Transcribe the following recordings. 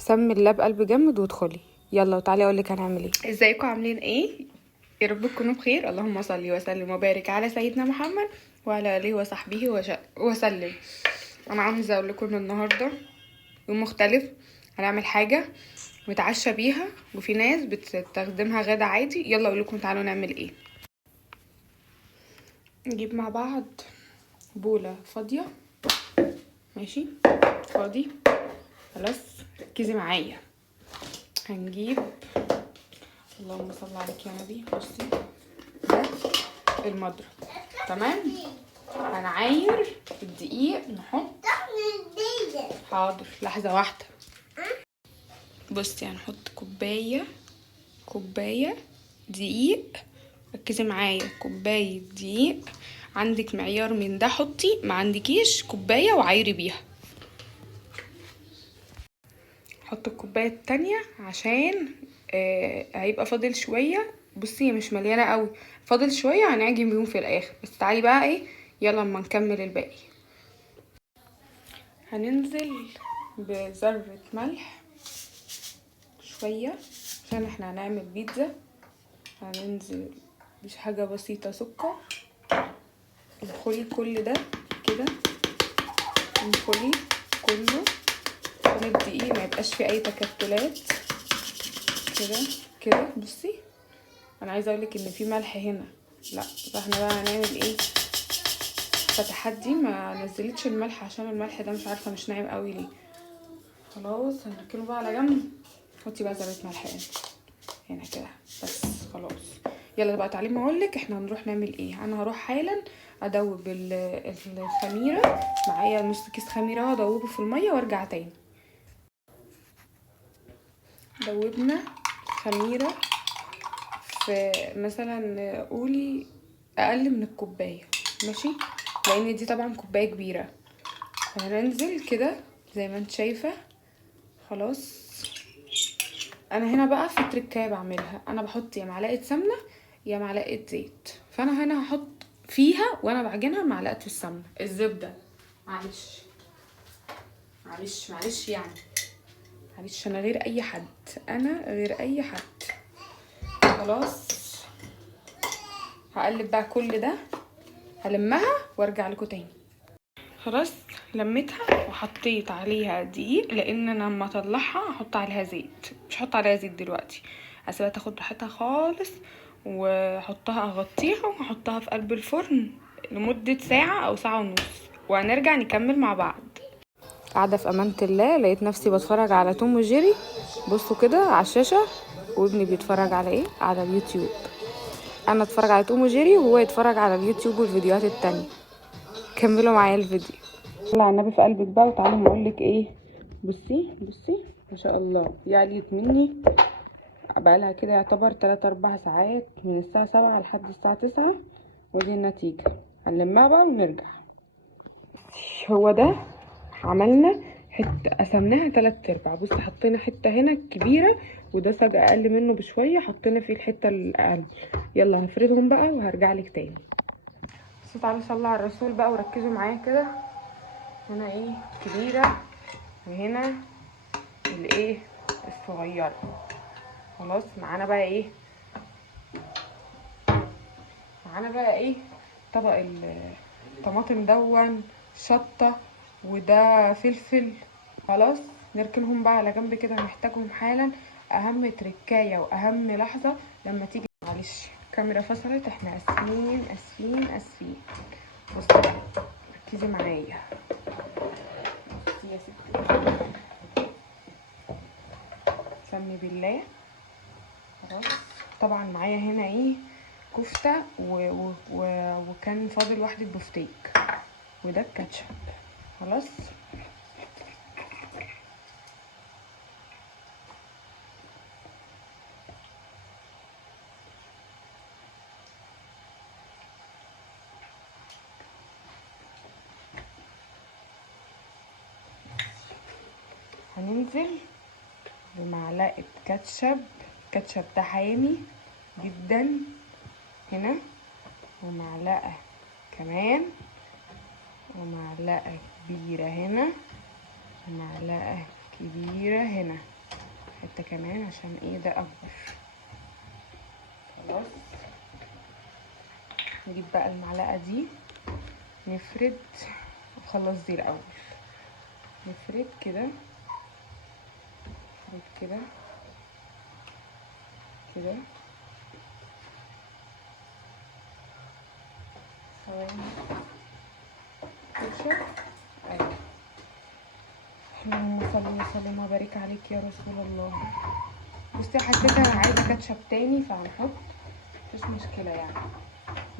سمي الله بقلب جامد وادخلي. يلا وتعالي اقولك هنعمل ايه. ازيكم عاملين ايه؟ يا رب تكونوا بخير. اللهم صل وسلم وبارك على سيدنا محمد وعلى اله وصحبه وسلم. انا عاوزه اقول لكم النهارده يوم مختلف. هنعمل حاجه نتعشى بيها وفي ناس بتستخدمها غدا عادي. يلا اقول لكم تعالوا نعمل ايه. نجيب مع بعض بوله فاضيه. ماشي فاضي. خلاص ركزي معايا. هنجيب، اللهم صل عليك يا نبي، بصي ده المضرب. تمام. هنعاير الدقيق نحط. حاضر لحظه واحده. بصي هنحط كوبايه دقيق. ركزي معايا، كوبايه دقيق. عندك معيار من ده حطي، ما عندكيش كوبايه وعايري بيها. حط الكوبايه التانية عشان هيبقى فاضل شويه. بصي هي مش مليانه قوي، فاضل شويه هنعجن بيهم في الاخر. بس تعالي بقى ايه، يلا اما نكمل الباقي. هننزل بذره ملح شويه عشان احنا هنعمل بيتزا. هننزل مش حاجه بسيطه، سكر. انخلي كل ده كده، انخلي كله عشان الدقيق ما يبقاش فيه اي تكتلات. كده كده. بصي انا عايزه اقولك ان في ملح هنا، لا فاحنا بقى هنعمل ايه. فتحدي ما نزلتش الملح عشان الملح ده مش عارفه مش ناعم قوي ليه. خلاص هنركنه بقى على جنب. حطي بقى ذره ملح هنا كده بس. خلاص يلا بقى تعالي ما اقولك احنا هنروح نعمل ايه. انا هروح حالا ادوب الخميره. معايا نص كيس خميره ادوبه في الميه وارجع تاني. دوبنا خميره في مثلا قولي اقل من الكوبايه، ماشي، لان دي طبعا كوبايه كبيره. هننزل كده زي ما انت شايفه. خلاص انا هنا بقى في تركايه بعملها. انا بحط يا معلقه سمنه يا معلقه زيت. فانا هنا هحط فيها وانا بعجنها معلقه السمنه. الزبده معلش معلش يعني، معلش انا غير اي حد، انا غير اي حد. خلاص هقلب بقى كل ده، هلمها وارجع لكم تاني. خلاص لميتها وحطيت عليها دقيق، لان انا لما اطلعها هحط عليها زيت. مش هحط عليها زيت دلوقتي، هسيبها تاخد راحتها خالص واحطها اغطيها واحطها في قلب الفرن لمدة ساعة او ساعة ونص، وهنرجع نكمل مع بعض. قاعدة في امانة الله لقيت نفسي بتفرج على توم وجيري. بصوا كده على الشاشة، وابني بيتفرج على ايه؟ على اليوتيوب. انا اتفرج على توم وجيري وهو يتفرج على اليوتيوب والفيديوهات التانية. كملوا معايا الفيديو. طلع النبي في قلبك بقى وتعالي ما اقولك ايه. بصي ما شاء الله يعليت مني. بقالها كده يعتبر 3-4 ساعات من الساعة 7 لحد الساعة 9. ودي النتيجة. هنلمها بقى ونرجع. هو ده عملنا حتة قسمناها 3/4. بص حطينا حتة هنا كبيرة وده ساب اقل منه بشوية، حطينا فيه الحتة الاقل. يلا هنفردهم بقى وهرجع لك تاني. بس تعالوا صلوا على الرسول بقى وركزوا معايا كده. هنا ايه كبيرة وهنا الايه الصغيرة. خلاص معانا بقى ايه طبق الطماطم دون، شطة وده فلفل. خلاص نركنهم بقى على جنب كده، هنحتاجهم حالا. اهم تركاية واهم لحظة لما تيجي. معلش الكاميرا فصلت، احنا اسفين. بصي بقى ركزي معايا. بصي يا ستي، سمي بالله. خلاص طبعا معايا هنا ايه كفتة وكان فاضل واحدة بفتيك وده الكاتشب. خلاص هننزل بمعلقة كاتشب ده حامي جدا هنا، ومعلقة كمان، ومعلقة كبيرة هنا، ومعلقة كبيرة هنا، حتة كمان عشان ايه ده اكبر. خلاص نجيب بقى المعلقة دي نفرد، نخلص دي الاول. نفرد كده، نفرد كده كده. ثواني فرشة. ايوه. اللهم صل وسلم وبارك عليك يا رسول الله. بصي حسيتها انا عايزه كاتشب تاني فهنحط، مفيش مشكله يعني،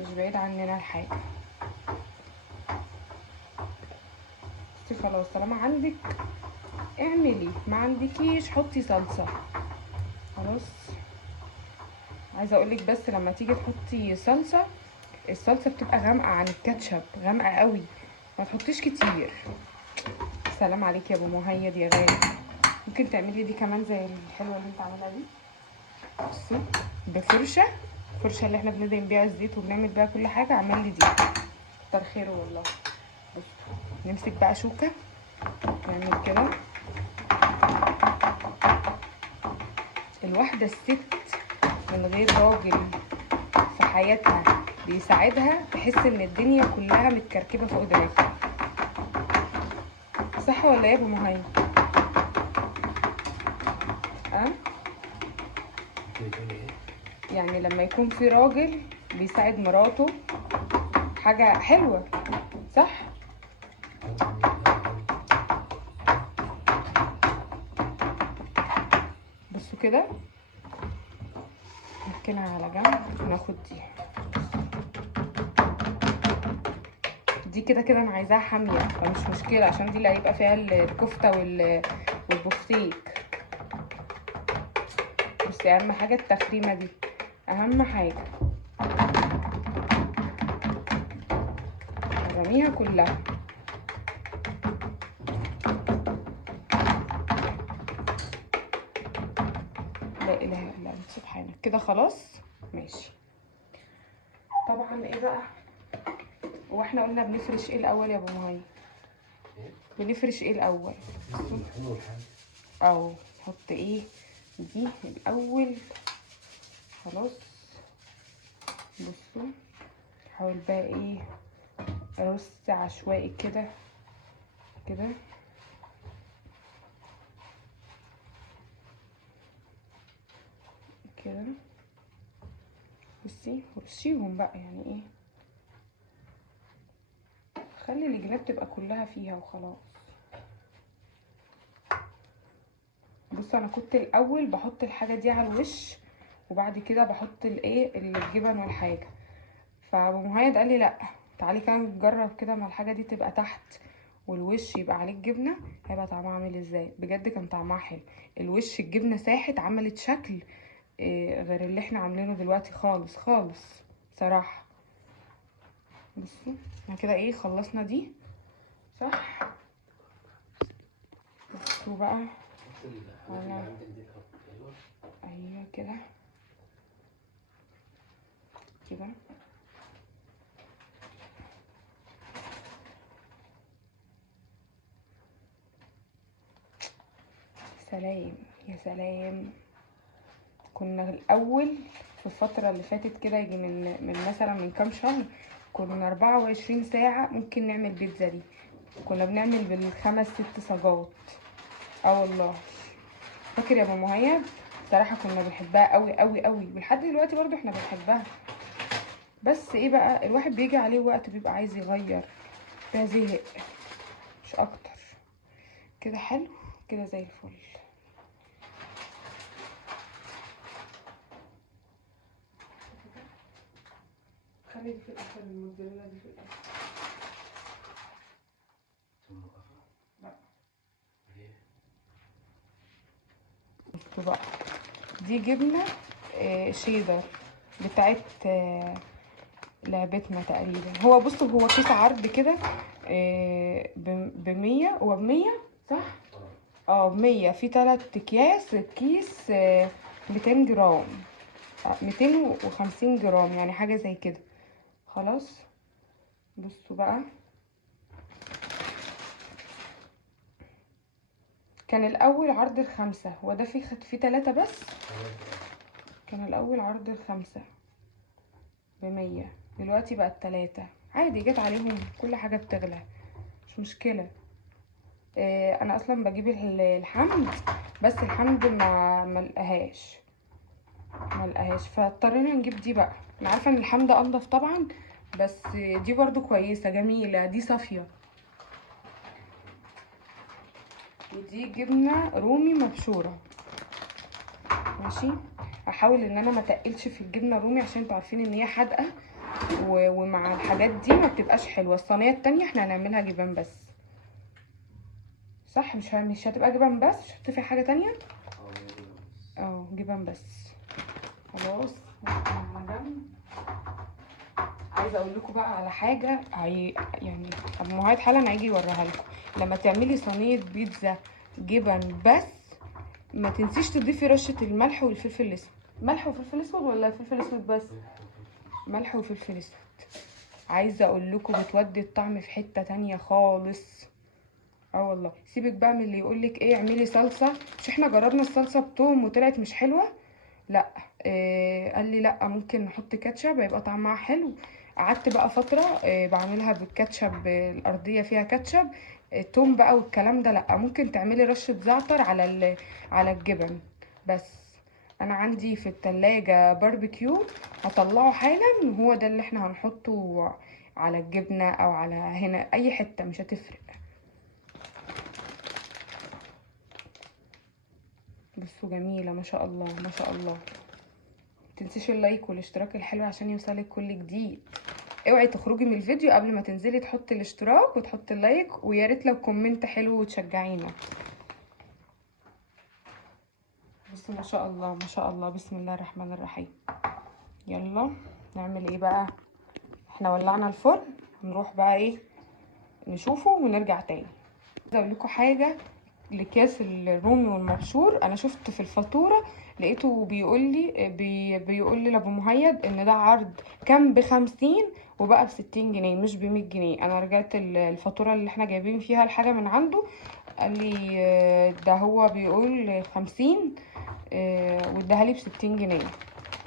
مش بعيد عننا الحاجه. بصي خلاص طالما عندك اعملي، ما عندكيش حطي صلصه. خلاص. عايزه اقولك بس لما تيجي تحطي صلصه، الصلصه بتبقى غامقه عن الكاتشب، غامقه قوي، ما تحطيش كتير. سلام عليك يا ابو مهيد يا غالي. ممكن تعملي دي كمان زي الحلوه اللي انت عاملها دي. بصي بفرشه، الفرشه اللي احنا بندهن بيها الزيت وبنعمل بيها كل حاجه، عمل لي دي كتر خيره والله. بصوا نمسك بقى شوكه نعمل كده. الواحده الست من غير راجل في حياتها بيساعدها تحس ان الدنيا كلها متكركبه فوق دماغها. صح ولا ايه يا ابو مهيب؟ اه يعني لما يكون في راجل بيساعد مراته حاجه حلوه، صح؟ بصوا كده نركنها على جنب، ناخد دي كده كده انا عايزاها حاميه فمش مشكله، عشان دي اللي هيبقى فيها الكفته والبفتيك. بس اهم حاجه التخريمه دي، اهم حاجه. ارميها كلها. لا اله الا انت سبحانك. كده خلاص ماشي. طبعا ايه بقى، هو احنا قلنا بنفرش ايه الاول يا ابو مهيب؟ بنفرش ايه الاول؟ او نحط ايه دي الاول. خلاص بصوا حاول بقى ايه ارص عشوائي كده كده. كده بصي رشيهم بقى يعني ايه، خلي الجناب تبقى كلها فيها وخلاص. بصوا انا كنت الاول بحط الحاجه دي على الوش وبعد كده بحط الايه الجبن والحاجه، فابو مهيد قال لي لا تعالي كده نجرب كده ما الحاجه دي تبقى تحت والوش يبقى عليه الجبنه، هيبقى طعمها عامل ازاي. بجد كان طعمها حلو، الوش الجبنه ساحت عملت شكل غير اللي احنا عاملينه دلوقتي خالص خالص صراحه. بصوا احنا كده ايه خلصنا دي صح. بصوا بقى ايوه كده كده. سلام يا سلام. كنا الاول في الفتره اللي فاتت كده يجي من مثلا من كام شهر كنا 24 ساعه ممكن نعمل بيتزا دي، كنا بنعمل بالخمس ست صاجات. اه والله فاكر يا ابو مهيب؟ صراحه كنا بنحبها قوي قوي قوي، ولحد دلوقتي برضو احنا بنحبها. بس ايه بقى الواحد بيجي عليه وقت بيبقى عايز يغير، ده زهق مش اكتر. كده حلو كده زي الفل. خلي دي في الاخر، الموتزاريلا دي في الاخر. لا بصوا بقى دي جبنه شيدر بتاعت لعبتنا تقريبا. هو بصوا هو كيس عرض كده ب100 هو ب100 صح؟ اه ب100 في 3 اكياس، الكيس 200 جرام 250 جرام يعني حاجة زي كده. خلاص بصوا بقى كان الاول عرض ال5 وده في 3 بس. كان الاول عرض ال5 ب100، دلوقتي بقت 3 عادي. جت عليهم كل حاجه بتغلى، مش مشكله. انا اصلا بجيب الحمد، بس الحمد ما لقاهاش فاضطرينا نجيب دي بقى. انا عارفه ان الحمد انضف طبعا، بس دي برضو كويسه جميله، دي صافيه. ودي جبنه رومي مبشوره. ماشي، هحاول ان انا ما تقلش في الجبنه الرومي عشان انتوا عارفين ان هي حادقه، ومع الحاجات دي ما بتبقاش حلوه. الصينيه التانية احنا هنعملها جبن بس، صح؟ مش هتبقى جبن بس، مش هحط فيها حاجه تانية. جبن بس. خلاص على جنب. عايزه اقول لكم بقى على حاجه، يعني ابو مهاد حالا هيجي يوريها لكم. لما تعملي صينيه بيتزا جبن بس، ما تنسيش تضيفي رشه الملح والفلفل الاسود. ملح وفلفل اسود ولا فلفل اسود بس؟ ملح وفلفل اسود. عايزه اقول لكم بتودي الطعم في حته تانية خالص. والله سيبك بقى من اللي يقولك ايه اعملي صلصه. مش احنا جربنا الصلصه بتوم وطلعت مش حلوه؟ لا، قال لي لا ممكن نحط كاتشب هيبقى طعمها حلو. قعدت بقى فتره بعملها بالكاتشب، الارضيه فيها كاتشب. توم بقى والكلام ده لا، ممكن تعملي رشه زعتر على الجبن بس. انا عندي في التلاجة باربيكيو، هطلعه حالا، وهو ده اللي احنا هنحطه على الجبنه او على هنا اي حته مش هتفرق. بصوا جميله ما شاء الله ما شاء الله. متنسيش اللايك والاشتراك الحلو عشان يوصلك كل جديد. اوعي تخرجي من الفيديو قبل ما تنزلي تحطي الاشتراك وتحطي اللايك، ويا ريت لو كومنت حلو وتشجعينا. بصوا ما شاء الله ما شاء الله، بسم الله الرحمن الرحيم. يلا نعمل ايه بقى؟ احنا ولعنا الفرن، نروح بقى ايه نشوفه ونرجع تاني. عايزه اقول لكم حاجه، الاكياس الرومي والمبشور انا شفت في الفاتوره لقيته بيقول لي لابو مهيد ان ده عرض كان ب50 وبقى ب60 جنيه مش ب100 جنيه. انا رجعت الفاتوره اللي احنا جايبين فيها الحاجه من عنده، قال لي ده هو بيقول 50 واداها لي ب60 جنيه.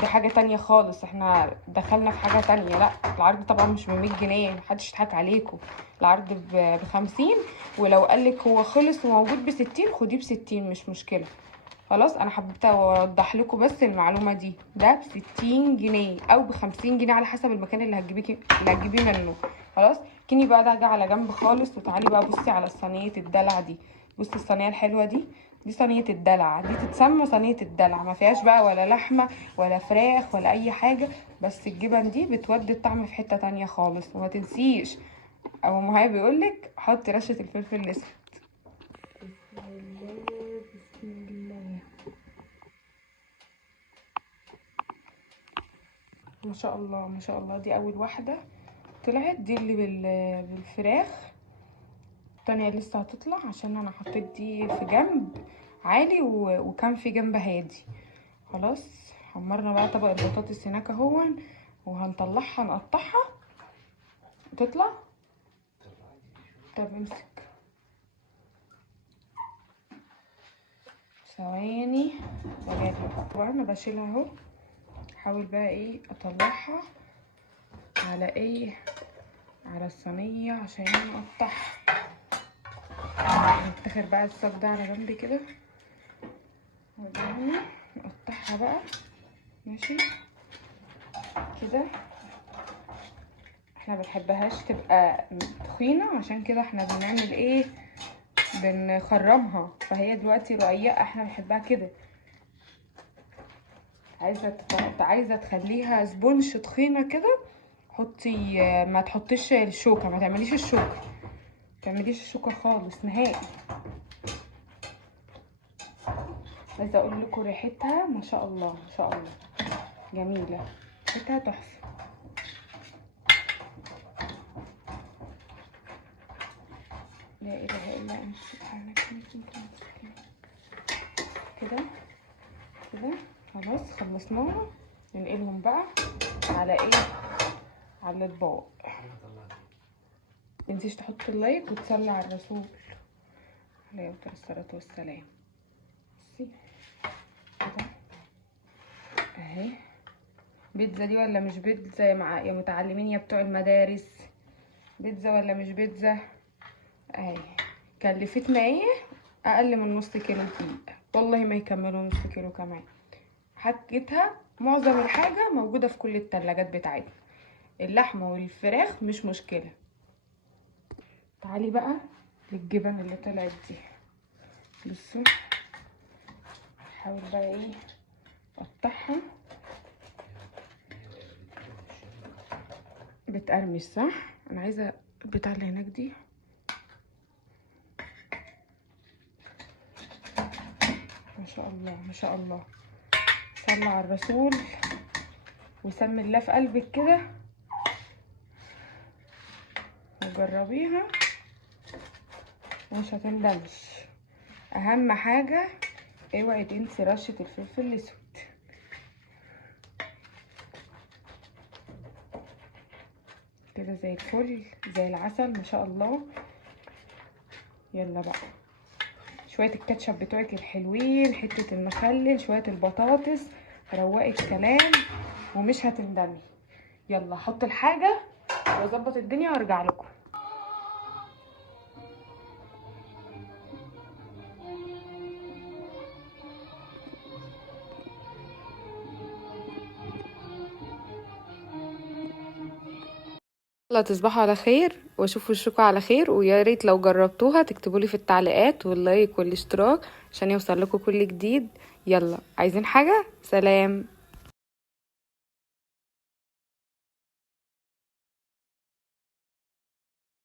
دي حاجه تانية خالص، احنا دخلنا في حاجه تانية. لا العرض طبعا مش ب100 جنيه، محدش يضحك عليكم. العرض ب50، ولو قالك هو خلص وموجود ب60 خديه ب60 مش مشكله. خلاص انا حبيت اوضح لكم بس المعلومه دي، ده ب60 جنيه او ب50 جنيه على حسب المكان اللي هتجيبيه منه. خلاص كني بقى ده على جنب خالص، وتعالي بقى بصي على صينيه الدلع دي. بصي الصينيه الحلوه دي صينيه الدلع، دي تتسمى صينيه الدلع، ما فيهاش بقى ولا لحمه ولا فراخ ولا اي حاجه، بس الجبن دي بتودي الطعم في حته تانية خالص. وما تنسيش ابو مهيب بيقولك حطي رشه الفلفل الاسود. بسم الله بسم الله ما شاء الله ما شاء الله. دي اول واحده طلعت، دي اللي بالفراخ. التانية لسه هتطلع عشان انا حطيت دي في جنب عالي وكان في جنب هادي. خلاص حمرنا بقى طبق البطاطس هناك اهون، وهنطلعها نقطعها تطلع. طب امسك ثواني وجايبها. وانا بشيلها اهو، احاول بقى ايه اطلعها على ايه على الصينيه عشان نقطعها. نفتخر بقى الصاج ده على جنب كده، نقطعها بقى ماشي كده. احنا بنحبهاش تبقى تخينه، عشان كده احنا بنعمل ايه بنخرمها، فهي دلوقتي رقيقه احنا بنحبها كده. عايزه تخليها سبونش تخينه كده، حطي ما تحطيش الشوكه، ما تعمليش الشوكه، تعمليش الشوكه خالص نهائي. عايزه اقول لكم ريحتها ما شاء الله ما شاء الله جميله، ريحتها تحفه. لا اله الا انت سبحانك كده كده. خلاص خلصناها، ننقلهم بقى على ايه على الاطباق. متنسيش تحط اللايك وتصلي على الرسول عليه الصلاة والسلام. بصي كده اهي. بيتزا دي ولا مش بيتزا يا متعلمين يا بتوع المدارس؟ بيتزا ولا مش بيتزا؟ اهي. كلفتنا ايه؟ اقل من نص كيلو دقيق، والله ما يكملوا نص كيلو كمان. حكيتها معظم الحاجة موجودة في كل التلاجات بتاعتنا، اللحمة والفراخ مش مشكلة. تعالي بقى للجبن اللي طلعت دي. بصوا هحاول بقى ايه اقطعها. بتقرمش صح؟ انا عايزة البتاع اللي هناك دي. ما شاء الله ما شاء الله، صلى على الرسول وسمي الله في قلبك كده وجربيها مش هتندمش. اهم حاجه اوعي تنسي رشه الفلفل الاسود. كده زي الفل زي العسل ما شاء الله. يلا بقى شويه الكاتشب بتوعك الحلوين، حته المخلل، شويه البطاطس، روقي الكلام ومش هتندمي. يلا احط الحاجه واظبط الدنيا وارجع لكم. يلا تصبحوا على خير واشوفوا وشكوا على خير، ويا ريت لو جربتوها تكتبولي في التعليقات واللايك والاشتراك عشان يوصل لكم كل جديد. يلا عايزين حاجة؟ سلام.